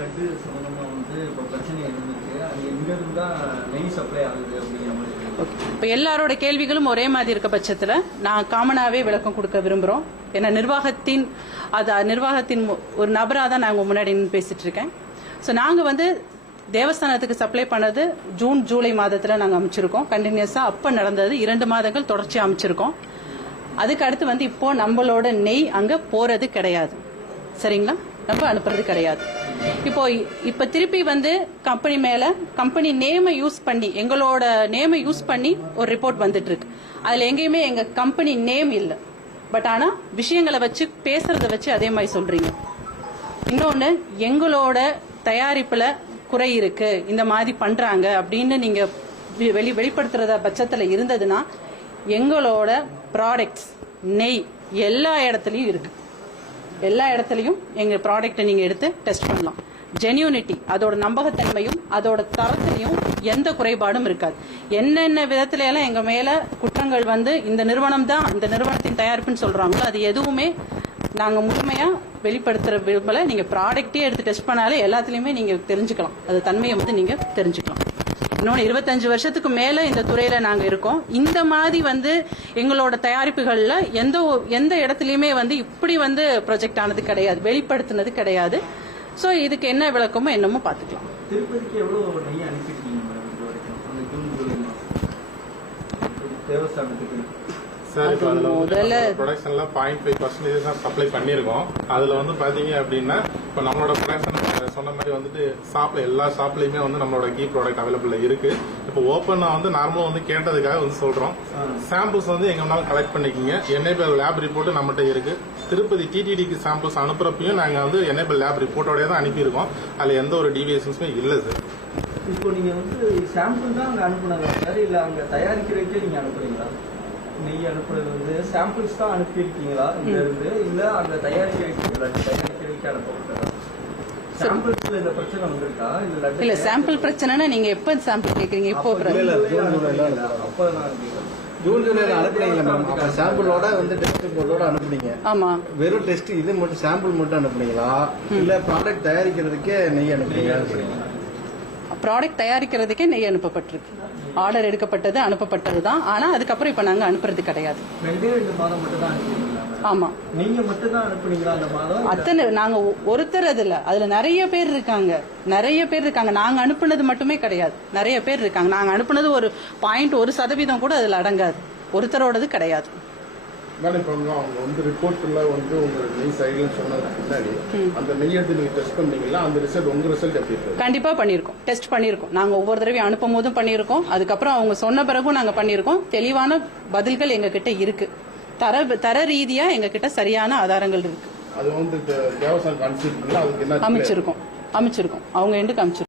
லட்டு சம்பந்தமா வந்து இப்போ பிரச்சனை இருந்துச்சு. அது எங்க இருந்தா நெய் சப்ளை ஆகுது அப்படிங்கிற மாதிரி இப்போ எல்லாரோட கேள்விகளும் ஒரே மாதிரி இருக்க பட்சத்தில் நான் காமனாகவே விளக்கம் கொடுக்க விரும்புகிறோம் ஏன்னா நிர்வாகத்தின் அது நிர்வாகத்தின் மு- ஒரு நபராக தான் நாங்கள் முன்னாடி பேசிட்டு இருக்கேன் ஸோ நாங்கள் வந்து தேவஸ்தானத்துக்கு சப்ளை பண்ணது ஜூன் ஜூலை மாதத்தில் நாங்கள் அமைச்சிருக்கோம். கண்டினியூஸாக அப்போ நடந்தது இரண்டு மாதங்கள் தொடர்ச்சியாக அமைச்சிருக்கோம். அதுக்கு அடுத்து வந்து இப்போ நம்மளோட நெய் அங்கே போகிறது கிடையாது. சரிங்களா? நம்ம அனுப்புறது கிடையாது. இப்போ இப்போ திருப்பி வந்து கம்பெனி மேல கம்பெனி நேமை யூஸ் பண்ணி எங்களோட நேமை யூஸ் பண்ணி ஒரு ரிப்போர்ட் வந்துட்டு இருக்கு அதுல எங்கேயுமே எங்க கம்பெனி நேம் இல்லை. பட் ஆனா விஷயங்களை வச்சு பேசுறத வச்சு அதே மாதிரி சொல்றீங்க. இன்னொன்னு எங்களோட தயாரிப்புல குறை இருக்கு இந்த மாதிரி பண்றாங்க அப்படின்னு நீங்க வெ- வெளி வெளிப்படுத்துறத பட்சத்துல இருந்ததுன்னா எங்களோட ப்ராடக்ட்ஸ் நெய் எல்லா இடத்துலையும் இருக்கு. எல்லா இடத்துலையும் எங்க ப்ராடக்ட்டை நீங்க எடுத்து டெஸ்ட் பண்ணலாம். ஜென்யூனிட்டி அதோட நம்பகத்தன்மையும் அதோட தரத்திலையும் எந்த குறைபாடும் இருக்காது. என்னென்ன விதத்துல எல்லாம் எங்க மேல குற்றங்கள் வந்து இந்த நிறுவனம் தான் இந்த நிறுவனத்தின் தயாரிப்புன்னு சொல்றாங்களோ அது எதுவுமே நாங்க முழுமையா வெளிப்படுத்துற விரும்பல. நீங்க ப்ராடக்டே எடுத்து டெஸ்ட் பண்ணாலே எல்லாத்துலயுமே நீங்க தெரிஞ்சுக்கலாம். அது தன்மையை வந்து நீங்க தெரிஞ்சுக்கலாம். இன்னொன்று இருபத்தஞ்சு வருஷத்துக்கு மேல இந்த துறையில நாங்க இருக்கோம். இந்த மாதிரி வந்து எங்களோட தயாரிப்புகள்ல எந்த எந்த இடத்துலயுமே வந்து இப்படி வந்து ப்ரொஜெக்ட் ஆனது கிடையாது வெளிப்படுத்தினது கிடையாது. ஸோ இதுக்கு என்ன விளக்கமோ என்னமோ பார்த்துக்கலாம். சார் இப்போ அதில் முதல்ல- வந்து ப்ரொடக்ஷன்ல பாயிண்ட் ஃபைவ் பர்சன்டேஜ் தான் சப்ளை பண்ணியிருக்கோம். அதில் வந்து பார்த்தீங்க அப்படின்னா இப்போ நம்மளோட ப்ரொடக்ஷன் சொன்ன மாதிரி வந்துட்டு ஷாப்ல எல்லா ஷாப்லையுமே வந்து நம்மளோட கீ ப்ராடக்ட் அவைலபிள் இருக்கு. இப்போ ஓப்பனாக வந்து நார்மலாக வந்து கேட்டதுக்காக வந்து சொல்கிறோம் சாம்பிள்ஸ் வந்து எங்க வேணாலும் கலெக்ட் பண்ணிக்கிங்க. என்னேபிள் லேப் ரிப்போர்ட் நம்மகிட்ட இருக்கு. திருப்பதி டிடிடிக்கு சாம்பிள்ஸ் அனுப்புறப்பையும் நாங்கள் வந்து என்னேபிள் லேப் ரிப்போர்ட்டோடய தான் அனுப்பியிருக்கோம். அதில் எந்த ஒரு டீவியேஷன்ஸுமே இல்லை சார் இப்போ நீங்க வந்து சாம்பிள் தான் அங்க அனுப்புனாங்க. சார் இல்ல அங்க தயாரிக்கிறதுக்கே நீங்க அனுப்புறீங்களா? நெய் அனுப்புறது வந்து சாம்பிள்ஸ் தான் அனுப்பியிருக்கீங்களா? இங்க இருந்து இல்ல அங்க தயாரிக்கிறதுக்கு தயாரிக்கிறதுக்கு அனுப்பப்பட்டதா சாம்பிள்ஸ்ல இந்த பிரச்சனை வந்திருக்கா இல்ல சாம்பிள் பிரச்சனைனா நீங்க எப்ப சாம்பிள் கேக்குறீங்க? இப்போ ஜூன் ஜூலைல மேம். சாம்பிளோட வந்து டெஸ்ட் அனுப்புனீங்க. ஆமா. வெறும் டெஸ்ட் இது மட்டும் சாம்பிள் மட்டும் அனுப்புனீங்களா? இல்ல ப்ராடக்ட் தயாரிக்கிறதுக்கே நெய் அனுப்புனீங்களா? ப்ராடக்ட் தயாரிக்கிறதுக்கே நெய் அனுப்பப்பட்டிருக்கு. ஆர்டர் எடுக்கப்பட்டது அனுப்பப்பட்டது தான். ஆனா அதுக்கப்புறம் இப்ப நாங்க அனுப்புறது கிடையாது. அனுப்புனீங்களா? ஆமா. நீங்க மட்டும் தான் அனுப்புனீங்களா அந்த மாதம்? அத்தனை நாங்க ஒ- ஒருத்தர் அதுல அதுல நிறைய பேர் இருக்காங்க. நிறைய பேர் இருக்காங்க. நாங்க அனுப்புனது மட்டுமே கிடையாது. நிறைய பேர் இருக்காங்க. நாங்க அனுப்புனது ஒரு பாயிண்ட் ஒரு சதவீதம் கூட அதுல அடங்காது. ஒருத்தரோடது கிடையாது. மேடம் இப்போ வந்து அவங்க வந்து ரிப்போர்ட்ல வந்து உங்க நெய் சைடுன்னு சொன்னதுக்கு பின்னாடி அந்த நெய் எடுத்து நீங்க டெஸ்ட் பண்ணீங்களா? அந்த ரிசல்ட் உங்க ரிசல்ட் எப்படி இருக்கு கண்டிப்பா பண்ணிருக்கோம் டெஸ்ட் பண்ணிருக்கோம் நாங்க ஒவ்வொரு தடவையும் அனுப்பும் போதும் பண்ணிருக்கோம் அதுக்கப்புறம் அவங்க சொன்ன பிறகும் நாங்க பண்ணிருக்கோம் தெளிவான பதில்கள் எங்க கிட்ட இருக்கு. தர தர ரீதியா எங்க கிட்ட சரியான ஆதாரங்கள் இருக்கு. அது வந்து அமைச்சிருக்கோம் அமைச்சிருக்கோம் அவங்க எண்டுக்கு அமைச்சிருக்கோம்